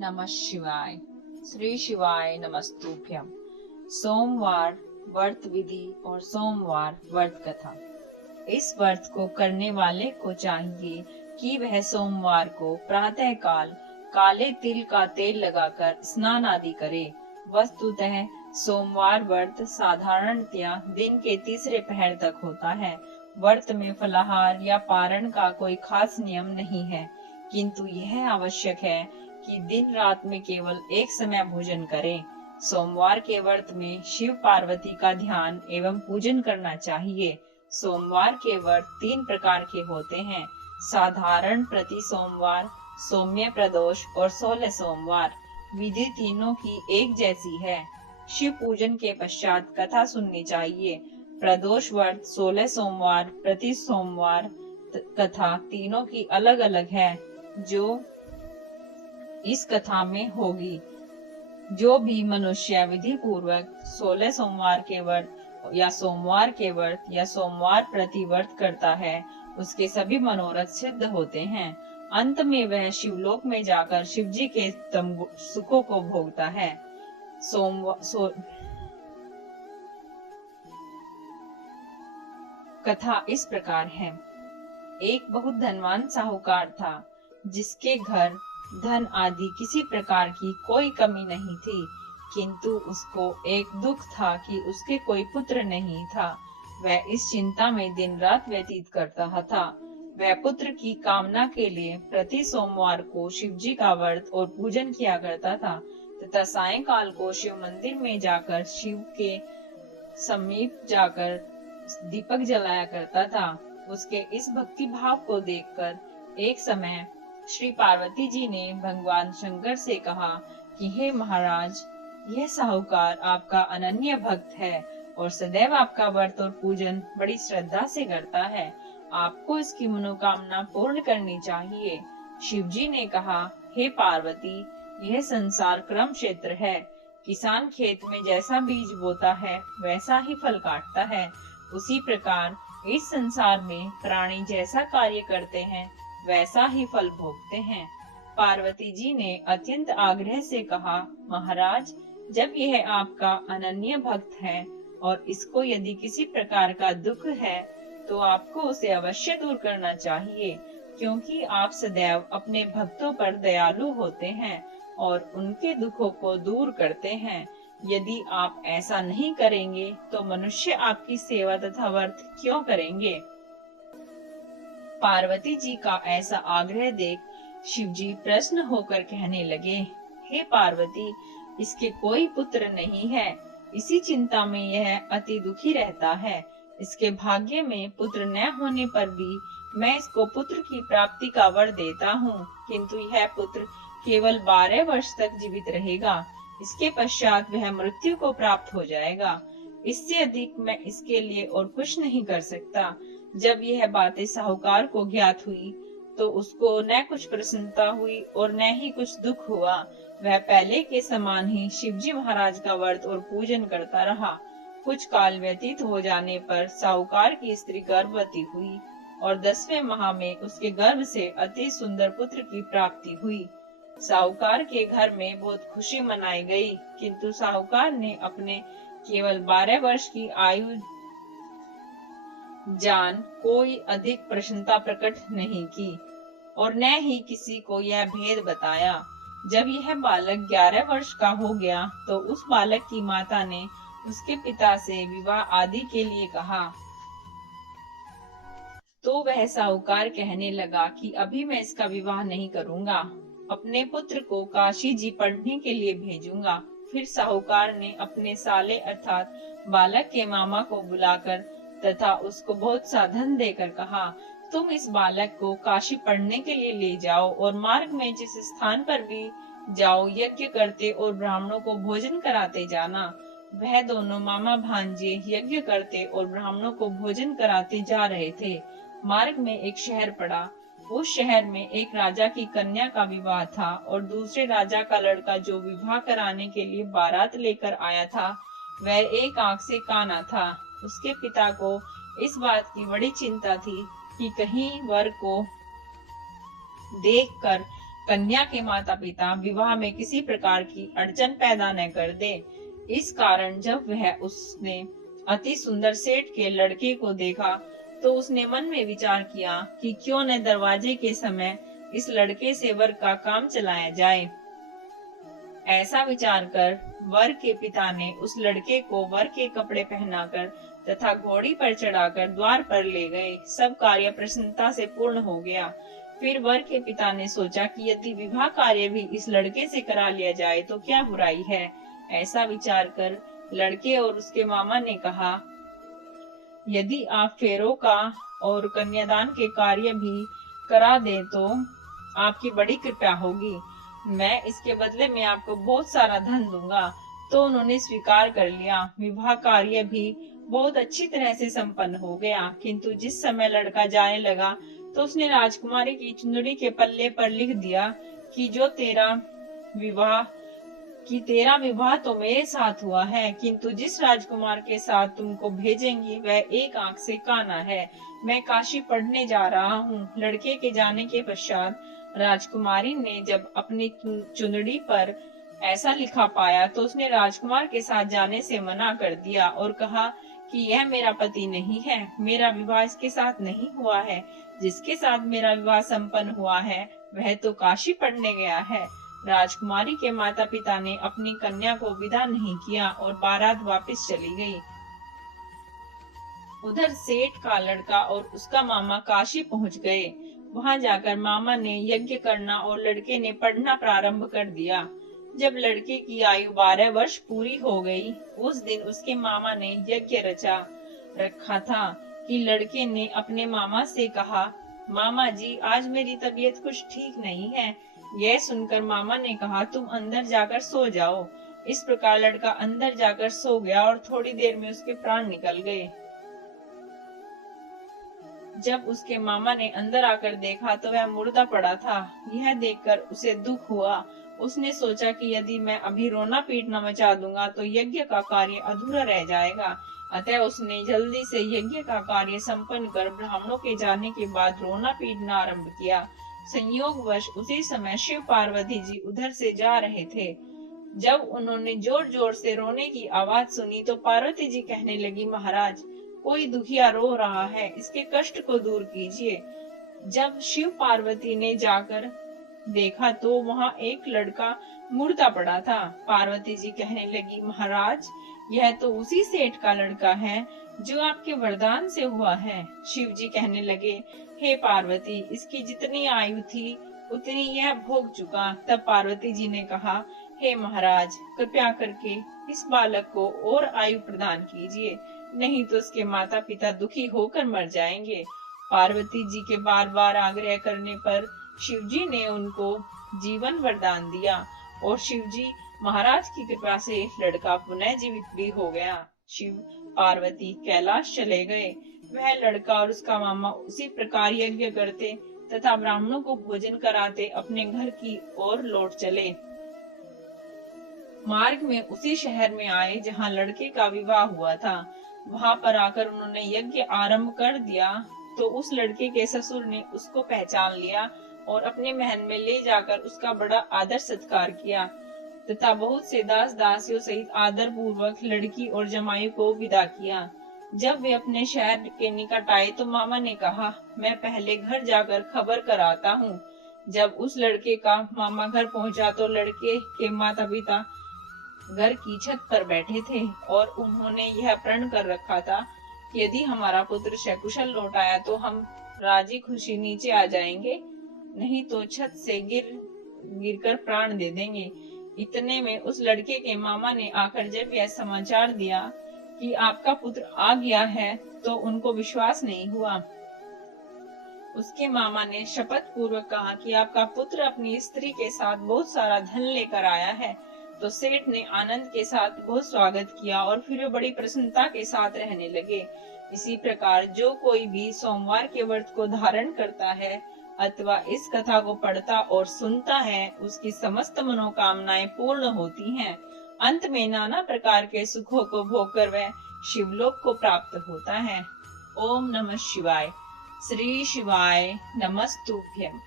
नमः शिवाय। श्री शिवाय नमस्तुभ्यम। सोमवार व्रत विधि और सोमवार व्रत कथा। इस व्रत को करने वाले को चाहिए कि वह सोमवार को प्रातः काल काले तिल का तेल लगाकर स्नान आदि करे। वस्तुतः सोमवार व्रत साधारणतया दिन के तीसरे पहर तक होता है। व्रत में फलाहार या पारण का कोई खास नियम नहीं है, किंतु यह आवश्यक है कि दिन रात में केवल एक समय भोजन करें। सोमवार के व्रत में शिव पार्वती का ध्यान एवं पूजन करना चाहिए। सोमवार के व्रत 3 प्रकार के होते हैं: साधारण प्रति सोमवार, सौम्य प्रदोष और 16 सोमवार। विधि तीनों की एक जैसी है। शिव पूजन के पश्चात कथा सुननी चाहिए। प्रदोष व्रत 16 सोमवार प्रति सोमवार कथा तीनों की अलग अलग है, जो इस कथा में होगी। जो भी मनुष्य विधि पूर्वक 16 सोमवार के व्रत या सोमवार के व्रत या सोमवार प्रति व्रत करता है, उसके सभी मनोरथ सिद्ध होते हैं। अंत में वह शिवलोक में जाकर शिवजी के सुखों को भोगता है। कथा इस प्रकार है। एक बहुत धनवान साहूकार था, जिसके घर धन आदि किसी प्रकार की कोई कमी नहीं थी, किंतु उसको एक दुख था कि उसके कोई पुत्र नहीं था। वह इस चिंता में दिन रात व्यतीत करता था। वह पुत्र की कामना के लिए प्रति सोमवार को शिवजी का व्रत और पूजन किया करता था तथा सायंकाल को शिव मंदिर में जाकर शिव के समीप जाकर दीपक जलाया करता था। उसके इस भक्ति भाव को देखकर एक समय श्री पार्वती जी ने भगवान शंकर से कहा कि हे महाराज, यह साहूकार आपका अनन्य भक्त है और सदैव आपका व्रत और पूजन बड़ी श्रद्धा से करता है। आपको इसकी मनोकामना पूर्ण करनी चाहिए। शिवजी ने कहा, हे पार्वती, यह संसार क्रम क्षेत्र है। किसान खेत में जैसा बीज बोता है वैसा ही फल काटता है। उसी प्रकार इस संसार में प्राणी जैसा कार्य करते हैं वैसा ही फल भोगते हैं। पार्वती जी ने अत्यंत आग्रह से कहा, महाराज, जब यह आपका अनन्य भक्त है और इसको यदि किसी प्रकार का दुख है तो आपको उसे अवश्य दूर करना चाहिए, क्योंकि आप सदैव अपने भक्तों पर दयालु होते हैं और उनके दुखों को दूर करते हैं। यदि आप ऐसा नहीं करेंगे तो मनुष्य आपकी सेवा तथा व्रत क्यों करेंगे? पार्वती जी का ऐसा आग्रह देख शिवजी प्रसन्न होकर कहने लगे, हे पार्वती, इसके कोई पुत्र नहीं है। इसी चिंता में यह अति दुखी रहता है। इसके भाग्य में पुत्र न होने पर भी मैं इसको पुत्र की प्राप्ति का वर देता हूँ, किंतु यह पुत्र केवल 12 वर्ष तक जीवित रहेगा। इसके पश्चात वह मृत्यु को प्राप्त हो जाएगा। इससे अधिक मैं इसके लिए और कुछ नहीं कर सकता। जब यह बातें साहूकार को ज्ञात हुई तो उसको न कुछ प्रसन्नता हुई और न ही कुछ दुख हुआ। वह पहले के समान ही शिवजी महाराज का व्रत और पूजन करता रहा। कुछ काल व्यतीत हो जाने पर साहूकार की स्त्री गर्भवती हुई और 10वें माह में उसके गर्भ से अति सुंदर पुत्र की प्राप्ति हुई। साहूकार के घर में बहुत खुशी मनाई गई, किंतु साहूकार ने अपने केवल 12 वर्ष की आयु जान कोई अधिक प्रसन्नता प्रकट नहीं की और न ही किसी को यह भेद बताया। जब यह बालक 11 वर्ष का हो गया तो उस बालक की माता ने उसके पिता से विवाह आदि के लिए कहा, तो वह साहूकार कहने लगा कि अभी मैं इसका विवाह नहीं करूंगा, अपने पुत्र को काशी जी पढ़ने के लिए भेजूंगा। फिर साहूकार ने अपने साले अर्थात बालक के मामा को बुलाकर तथा उसको बहुत सा धन देकर कहा, तुम इस बालक को काशी पढ़ने के लिए ले जाओ और मार्ग में जिस स्थान पर भी जाओ यज्ञ करते और ब्राह्मणों को भोजन कराते जाना। वह दोनों मामा भांजे यज्ञ करते और ब्राह्मणों को भोजन कराते जा रहे थे। मार्ग में एक शहर पड़ा। उस शहर में एक राजा की कन्या का विवाह था और दूसरे राजा का लड़का जो विवाह कराने के लिए बारात लेकर आया था, वह एक आंख से काना था। उसके पिता को इस बात की बड़ी चिंता थी कि कहीं वर को देखकर कन्या के माता पिता विवाह में किसी प्रकार की अड़चन पैदा न कर दे। इस कारण जब वह उसने अति सुंदर सेठ के लड़के को देखा तो उसने मन में विचार किया कि क्यों न दरवाजे के समय इस लड़के से वर का काम चलाया जाए। ऐसा विचार कर वर के पिता ने उस लड़के को वर के कपड़े पहनाकर तथा घोड़ी पर चढ़ाकर द्वार पर ले गए। सब कार्य प्रसन्नता से पूर्ण हो गया। फिर वर के पिता ने सोचा कि यदि विवाह कार्य भी इस लड़के से करा लिया जाए तो क्या बुराई है। ऐसा विचार कर लड़के और उसके मामा ने कहा, यदि आप फेरों का और कन्यादान के कार्य भी करा दे तो आपकी बड़ी कृपा होगी। मैं इसके बदले में आपको बहुत सारा धन दूंगा। तो उन्होंने स्वीकार कर लिया। विवाह कार्य भी बहुत अच्छी तरह से संपन्न हो गया। किंतु जिस समय लड़का जाने लगा तो उसने राजकुमारी की चुंदड़ी के पल्ले पर लिख दिया कि तेरा विवाह तो मेरे साथ हुआ है, किंतु जिस राजकुमार के साथ तुमको भेजेंगी वह एक आंख से काना है। मैं काशी पढ़ने जा रहा हूँ। लड़के के जाने के पश्चात राजकुमारी ने जब अपनी चुंदड़ी पर ऐसा लिखा पाया तो उसने राजकुमार के साथ जाने से मना कर दिया और कहा कि यह मेरा पति नहीं है, मेरा विवाह इसके साथ नहीं हुआ है। जिसके साथ मेरा विवाह संपन्न हुआ है वह तो काशी पढ़ने गया है। राजकुमारी के माता पिता ने अपनी कन्या को विदा नहीं किया और बारात वापस चली गई। उधर सेठ का लड़का और उसका मामा काशी पहुंच गए। वहां जाकर मामा ने यज्ञ करना और लड़के ने पढ़ना प्रारंभ कर दिया। जब लड़के की आयु 12 वर्ष पूरी हो गई, उस दिन उसके मामा ने यज्ञ रचा रखा था कि लड़के ने अपने मामा से कहा, मामा जी आज मेरी तबीयत कुछ ठीक नहीं है। यह सुनकर मामा ने कहा, तुम अंदर जाकर सो जाओ। इस प्रकार लड़का अंदर जाकर सो गया और थोड़ी देर में उसके प्राण निकल गए। जब उसके मामा ने अंदर आकर देखा तो वह मुर्दा पड़ा था। यह देखकर उसे दुख हुआ। उसने सोचा कि यदि मैं अभी रोना पीटना मचा दूंगा तो यज्ञ का कार्य अधूरा रह जाएगा। अतः उसने जल्दी से यज्ञ का कार्य संपन्न कर ब्राह्मणों के जाने के बाद रोना पीटना आरंभ किया। संयोगवश उसी समय शिव पार्वती जी उधर से जा रहे थे। जब उन्होंने जोर जोर से रोने की आवाज सुनी तो पार्वती जी कहने लगी, महाराज कोई दुखिया रो रहा है, इसके कष्ट को दूर कीजिए। जब शिव पार्वती ने जाकर देखा तो वहां एक लड़का मुर्दा पड़ा था। पार्वती जी कहने लगी, महाराज यह तो उसी सेठ का लड़का है जो आपके वरदान से हुआ है। शिव जी कहने लगे, हे पार्वती इसकी जितनी आयु थी उतनी यह भोग चुका। तब पार्वती जी ने कहा, हे महाराज कृपया करके इस बालक को और आयु प्रदान कीजिए, नहीं तो इसके माता पिता दुखी होकर मर जाएंगे। पार्वती जी के बार बार आग्रह करने पर शिव जी ने उनको जीवन वरदान दिया और शिव जी महाराज की कृपा से लड़का पुनः जीवित भी हो गया। शिव पार्वती कैलाश चले गए। वह लड़का और उसका मामा उसी प्रकार यज्ञ करते तथा ब्राह्मणों को भोजन कराते अपने घर की ओर लौट चले। मार्ग में उसी शहर में आए जहाँ लड़के का विवाह हुआ था। वहां पर आकर उन्होंने यज्ञ आरंभ कर दिया तो उस लड़के के ससुर ने उसको पहचान लिया और अपने महल में ले जाकर उसका बड़ा आदर सत्कार किया तथा बहुत से दास दासियों सहित आदर पूर्वक लड़की और जमाई को विदा किया। जब वे अपने शहर के निकट आए तो मामा ने कहा, मैं पहले घर जाकर खबर कराता हूँ। जब उस लड़के का मामा घर पहुँचा तो लड़के के माता पिता घर की छत पर बैठे थे और उन्होंने यह प्रण कर रखा था कि यदि हमारा पुत्र सकुशल लौट आया तो हम राजी खुशी नीचे आ जाएंगे, नहीं तो छत से गिरकर प्राण दे देंगे। इतने में उस लड़के के मामा ने आकर जब यह समाचार दिया कि आपका पुत्र आ गया है तो उनको विश्वास नहीं हुआ। उसके मामा ने शपथ पूर्वक कहा कि आपका पुत्र अपनी स्त्री के साथ बहुत सारा धन लेकर आया है। तो सेठ ने आनंद के साथ बहुत स्वागत किया और फिर वे बड़ी प्रसन्नता के साथ रहने लगे। इसी प्रकार जो कोई भी सोमवार के व्रत को धारण करता है अथवा इस कथा को पढ़ता और सुनता है उसकी समस्त मनोकामनाएं पूर्ण होती हैं। अंत में नाना प्रकार के सुखों को भोगकर वह शिवलोक को प्राप्त होता है। ओम नमः शिवाय। श्री शिवाय नमस्तुभ्यम्।